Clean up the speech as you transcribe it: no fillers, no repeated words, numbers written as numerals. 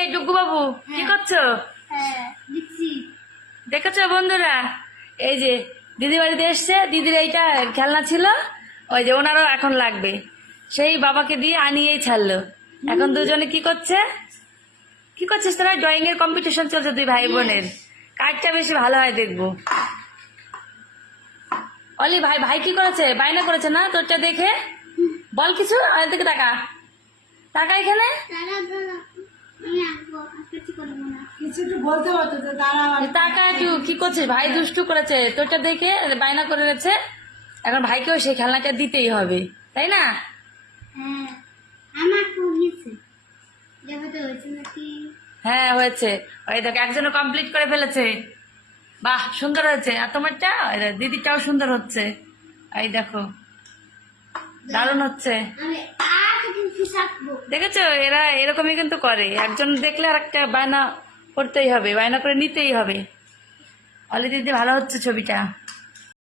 কে ডুগু বাবু কি করছো? দেখেছো বন্ধুরা, এই যে দিদি বাড়িতে এসছে, দিদির এইটা খেলনা ছিল, ওই যে ওনারও এখন লাগবে, সেই বাবাকে দিয়ে আনিয়েই ছাড়লো। এখন দুজনে কি করছে, কি করছিস তোরা? ড্রয়িং এর কম্পিটিশন চলছে দুই ভাই বোনের, কাজটা বেশি ভালো হয় দেখবো। অলি ভাই ভাই কি করেছে? বায়না করেছে না তোরটা দেখে? বল কিছু, আর দিকে টাকা টাকা এখানে টাকা একটু কি করছিস? ভাই দুষ্টু করেছে তোরটা দেখে, বায়না করে রয়েছে, এখন ভাইকেও সেই খেলনাটা দিতেই হবে, তাই না? হ্যাঁ হয়েছে, ওই দেখো একজনও কমপ্লিট করে ফেলেছে। বাহ সুন্দর হয়েছে। আর তোমারটা দিদিটাও সুন্দর হচ্ছে, এই দেখো দারুণ হচ্ছে। দেখেছো এরা এরকমই কিন্তু করে, একজন দেখলে আর একটা বায়না করতেই হবে, বায়না করে নিতেই হবে। অলি দিদি ভালো হচ্ছে ছবিটা।